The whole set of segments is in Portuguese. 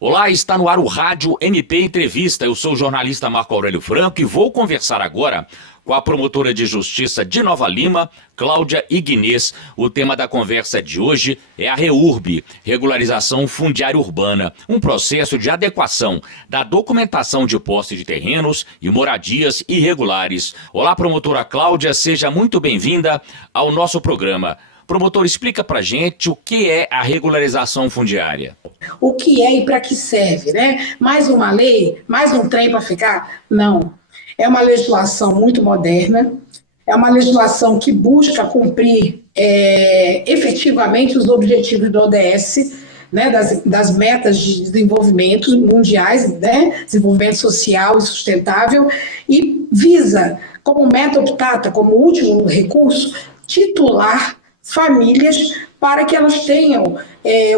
Olá, está no ar o Rádio MP Entrevista. Eu sou o jornalista Marco Aurélio Franco e vou conversar agora com a promotora de justiça de Nova Lima, Cláudia Ignez. O tema da conversa de hoje é a REURB, Regularização Fundiária Urbana, um processo de adequação da documentação de posse de terrenos e moradias irregulares. Olá, promotora Cláudia, seja muito bem-vinda ao nosso programa. Promotor, explica pra gente o que é a regularização fundiária. O que é e para que serve, né? Mais uma lei, mais um trem para ficar? Não. É uma legislação muito moderna, é uma legislação que busca cumprir efetivamente os objetivos do ODS, né, das metas de desenvolvimento mundiais, né, desenvolvimento social e sustentável, e visa, como meta optata, como último recurso, titular famílias para que elas tenham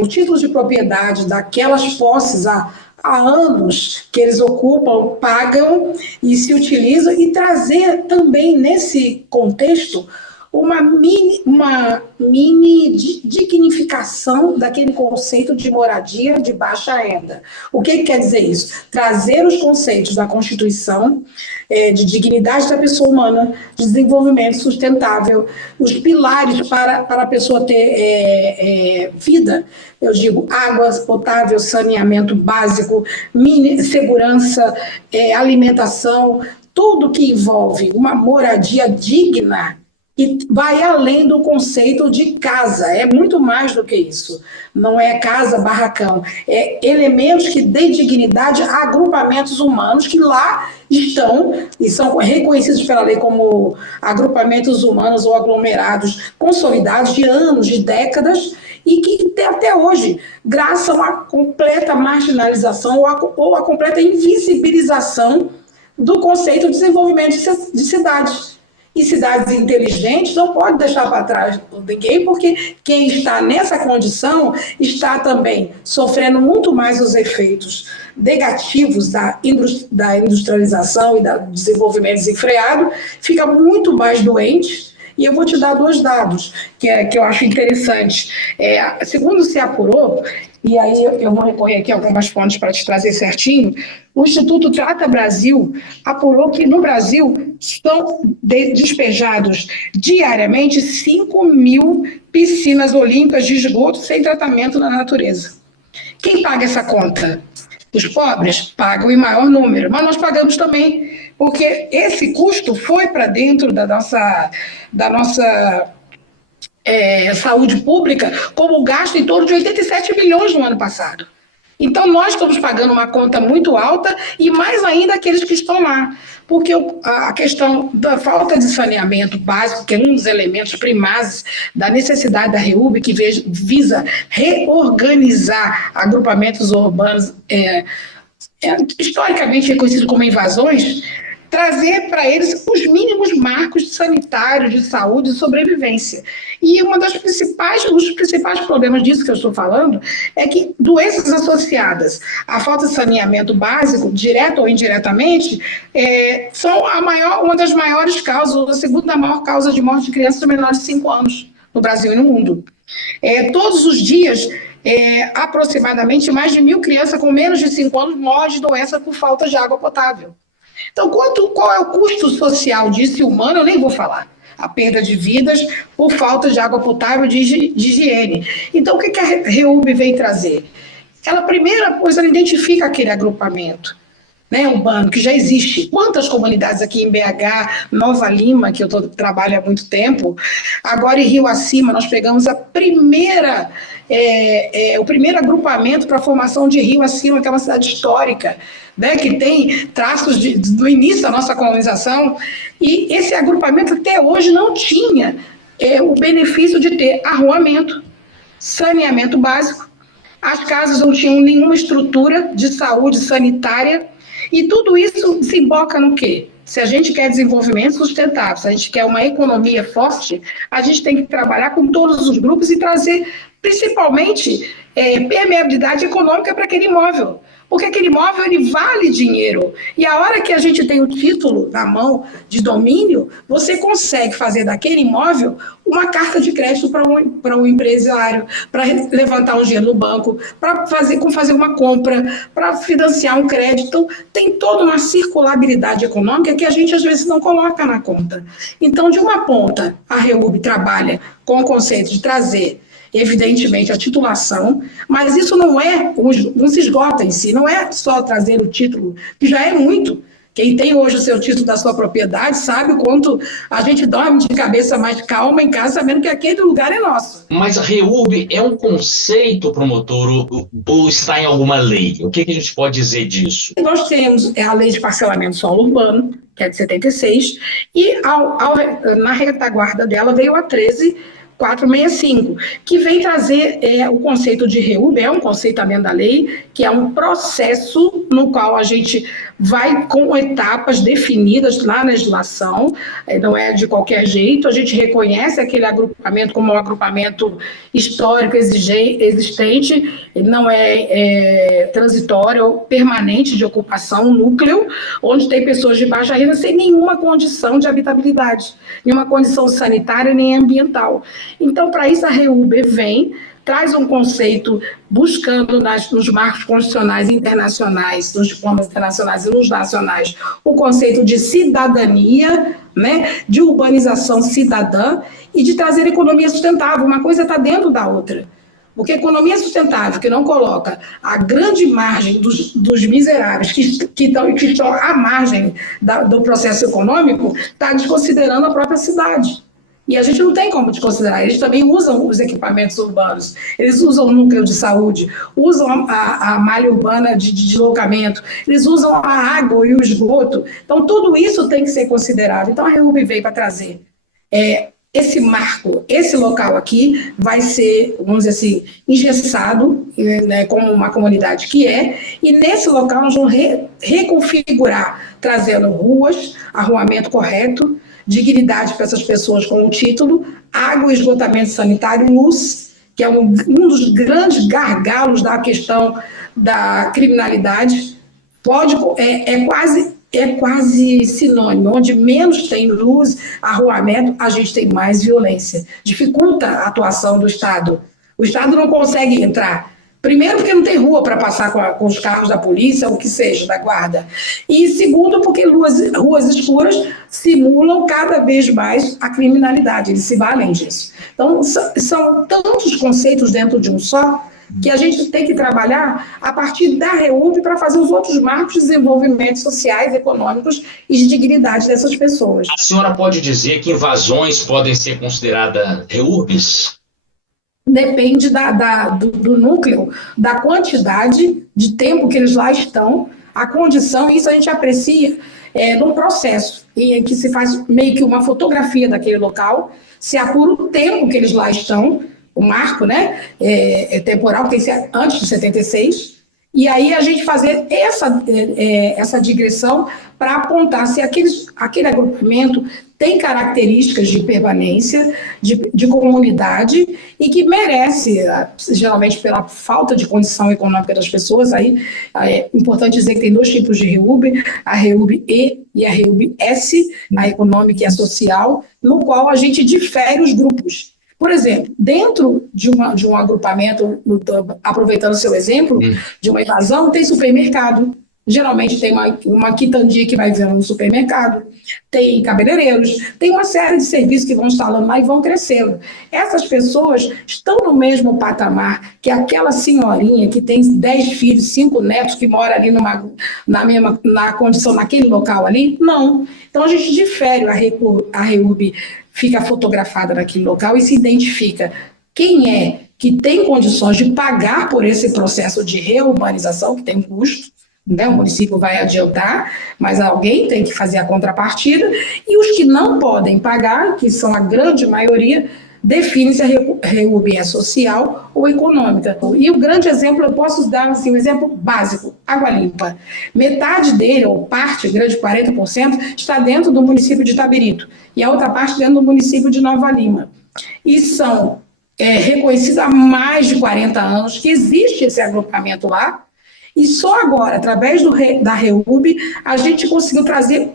o título de propriedade daquelas posses há anos que eles ocupam, pagam e se utilizam, e trazer também nesse contexto uma mini dignificação daquele conceito de moradia de baixa renda. O que quer dizer isso? Trazer os conceitos da Constituição de dignidade da pessoa humana, de desenvolvimento sustentável, os pilares para a pessoa ter vida, eu digo, água potável, saneamento básico, segurança, alimentação, tudo que envolve uma moradia digna, e vai além do conceito de casa, é muito mais do que isso. Não é casa, barracão, é elementos que dêem dignidade a agrupamentos humanos que lá estão e são reconhecidos pela lei como agrupamentos humanos ou aglomerados consolidados de anos, de décadas, e que até hoje, graças a uma completa marginalização ou a completa invisibilização do conceito de desenvolvimento de cidades. E cidades inteligentes não pode deixar para trás ninguém, porque quem está nessa condição está também sofrendo muito mais os efeitos negativos da industrialização e do desenvolvimento desenfreado, fica muito mais doente. E eu vou te dar dois dados que eu acho interessantes. Segundo se apurou, e aí eu vou recorrer aqui a algumas fontes para te trazer certinho, o Instituto Trata Brasil apurou que no Brasil estão despejados diariamente 5.000 piscinas olímpicas de esgoto sem tratamento na natureza. Quem paga essa conta? Os pobres pagam em maior número, mas nós pagamos também, porque esse custo foi para dentro da nossa saúde pública como gasto em torno de 87 milhões no ano passado. Então, nós estamos pagando uma conta muito alta, e mais ainda aqueles que estão lá. Porque a questão da falta de saneamento básico, que é um dos elementos primários da necessidade da REURB, que visa reorganizar agrupamentos urbanos historicamente reconhecidos como invasões, trazer para eles os mínimos marcos sanitários, de saúde e sobrevivência. E os principais problemas disso que eu estou falando é que doenças associadas à falta de saneamento básico, direto ou indiretamente, são uma das maiores causas, ou a segunda maior causa de morte de crianças menores de 5 anos no Brasil e no mundo. Todos os dias, aproximadamente mais de 1.000 crianças com menos de 5 anos morrem de doença por falta de água potável. Então, qual é o custo social disso e humano? Eu nem vou falar. A perda de vidas por falta de água potável, de higiene. Então, o que a REURB vem trazer? Ela, primeira coisa, ela identifica aquele agrupamento, né, urbano, que já existe. Quantas comunidades aqui em BH, Nova Lima, que eu trabalho há muito tempo, agora em Rio Acima, nós pegamos o primeiro agrupamento para a formação de Rio Acima, que é uma cidade histórica, né, que tem traços do início da nossa colonização, e esse agrupamento até hoje não tinha o benefício de ter arruamento, saneamento básico, as casas não tinham nenhuma estrutura de saúde sanitária, e tudo isso desemboca no quê? Se a gente quer desenvolvimento sustentável, se a gente quer uma economia forte, a gente tem que trabalhar com todos os grupos e trazer, principalmente, permeabilidade econômica para aquele imóvel. Porque aquele imóvel ele vale dinheiro. E a hora que a gente tem o título na mão de domínio, você consegue fazer daquele imóvel uma carta de crédito para um empresário, para levantar um dinheiro no banco, para fazer uma compra, para financiar um crédito. Então, tem toda uma circulabilidade econômica que a gente às vezes não coloca na conta. Então, de uma ponta, a REURB trabalha com o conceito de trazer evidentemente a titulação, mas isso não se esgota em si, não é só trazer o título, que já é muito. Quem tem hoje o seu título da sua propriedade sabe o quanto a gente dorme de cabeça mais calma em casa, sabendo que aquele lugar é nosso. Mas a REURB é um conceito, promotor, ou está em alguma lei? O que a gente pode dizer disso? Nós temos a Lei de Parcelamento do Solo Urbano, que é de 76, e na retaguarda dela veio a 13.465, que vem trazer o conceito de REURB, é um conceitamento da lei, que é um processo no qual a gente vai com etapas definidas na legislação, não é de qualquer jeito, a gente reconhece aquele agrupamento como um agrupamento histórico existente, ele não é transitório ou permanente de ocupação, um núcleo, onde tem pessoas de baixa renda sem nenhuma condição de habitabilidade, nenhuma condição sanitária nem ambiental. Então, para isso, a REURB traz um conceito buscando nos marcos constitucionais internacionais, nos diplomas internacionais e nos nacionais, o conceito de cidadania, né, de urbanização cidadã e de trazer economia sustentável. Uma coisa está dentro da outra. Porque economia sustentável, que não coloca a grande margem dos miseráveis que estão à margem do processo econômico, está desconsiderando a própria cidade. E a gente não tem como desconsiderar. Eles também usam os equipamentos urbanos, eles usam o núcleo de saúde, usam a malha urbana de deslocamento, eles usam a água e o esgoto. Então, tudo isso tem que ser considerado. Então, a REURB veio para trazer esse marco, esse local aqui vai ser, vamos dizer assim, engessado, né, como uma comunidade que é, e nesse local nós vamos reconfigurar, trazendo ruas, arruamento correto, dignidade para essas pessoas com o título, água, esgotamento sanitário, luz, que é um dos grandes gargalos da questão da criminalidade, é quase sinônimo, onde menos tem luz, arruamento, a gente tem mais violência. Dificulta a atuação do Estado. O Estado não consegue entrar. Primeiro, porque não tem rua para passar com os carros da polícia, ou o que seja, da guarda. E segundo, porque ruas escuras simulam cada vez mais a criminalidade, eles se valem disso. Então, são tantos conceitos dentro de um só, que a gente tem que trabalhar a partir da REURB para fazer os outros marcos de desenvolvimento sociais, econômicos e de dignidade dessas pessoas. A senhora pode dizer que invasões podem ser consideradas REURBs? Depende do núcleo, da quantidade de tempo que eles lá estão, a condição, isso a gente aprecia no processo, em que se faz meio que uma fotografia daquele local, se apura o tempo que eles lá estão, o marco, né, temporal, que tem que ser antes de 76, e aí a gente fazer essa digressão para apontar se aquele agrupamento tem características de permanência, de comunidade, e que merece, geralmente pela falta de condição econômica das pessoas, aí é importante dizer que tem dois tipos de REURB, a REURB E e a REURB S, a econômica e a social, no qual a gente difere os grupos. Por exemplo, dentro de um agrupamento, aproveitando o seu exemplo, de uma invasão, tem supermercado. Geralmente tem uma quitandinha que vai vendo no supermercado, tem cabeleireiros, tem uma série de serviços que vão instalando lá e vão crescendo. Essas pessoas estão no mesmo patamar que aquela senhorinha que tem 10 filhos, 5 netos, que mora ali na condição, naquele local ali? Não. Então a gente difere, a REURB fica fotografada naquele local e se identifica quem é que tem condições de pagar por esse processo de reurbanização, que tem um custo, né? O município vai adiantar, mas alguém tem que fazer a contrapartida, e os que não podem pagar, que são a grande maioria, define se a REURB é social ou econômica. E o grande exemplo, eu posso dar assim, um exemplo básico, água limpa. Metade dele, ou parte, grande 40%, está dentro do município de Itabirito, e a outra parte dentro do município de Nova Lima. E são reconhecido há mais de 40 anos que existe esse agrupamento lá, e só agora, através da REUB, a gente conseguiu trazer,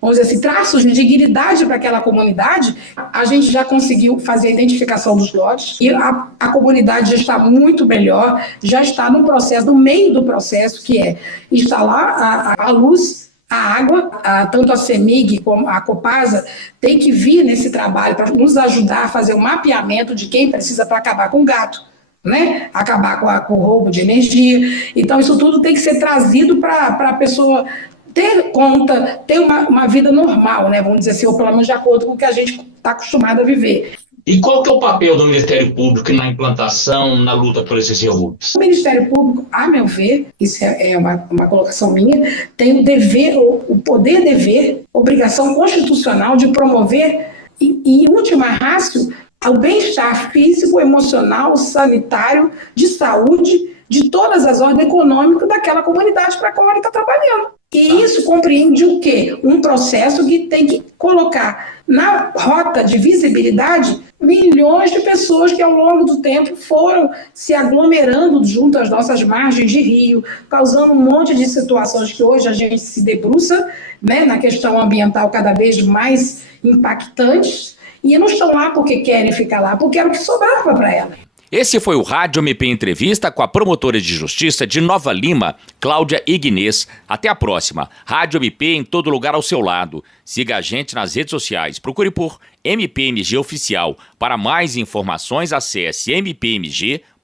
vamos dizer assim, traços de dignidade para aquela comunidade. A gente já conseguiu fazer a identificação dos lotes e a comunidade já está muito melhor, já está no processo, no meio do processo, que é instalar a luz, a água, tanto a CEMIG como a Copasa tem que vir nesse trabalho para nos ajudar a fazer o mapeamento de quem precisa para acabar com o gato, né? Acabar com o roubo de energia. Então, isso tudo tem que ser trazido para a pessoa ter conta, ter uma vida normal, né? Vamos dizer assim, ou pelo menos de acordo com o que a gente está acostumado a viver. E qual que é o papel do Ministério Público na implantação, na luta por esses REUBs? O Ministério Público, a meu ver, isso é uma colocação minha, tem o dever, o poder-dever, obrigação constitucional de promover, e em última ratio, o bem-estar físico, emocional, sanitário, de saúde, de todas as ordens econômicas daquela comunidade para a qual ele está trabalhando. E isso compreende o quê? Um processo que tem que colocar na rota de visibilidade milhões de pessoas que ao longo do tempo foram se aglomerando junto às nossas margens de rio, causando um monte de situações que hoje a gente se debruça, né, na questão ambiental cada vez mais impactantes, e não estão lá porque querem ficar lá, porque era o que sobrava para elas. Esse foi o Rádio MP Entrevista com a promotora de justiça de Nova Lima, Cláudia Ignez. Até a próxima. Rádio MP em todo lugar ao seu lado. Siga a gente nas redes sociais. Procure por MPMG Oficial. Para mais informações, acesse mpmg.mp.br.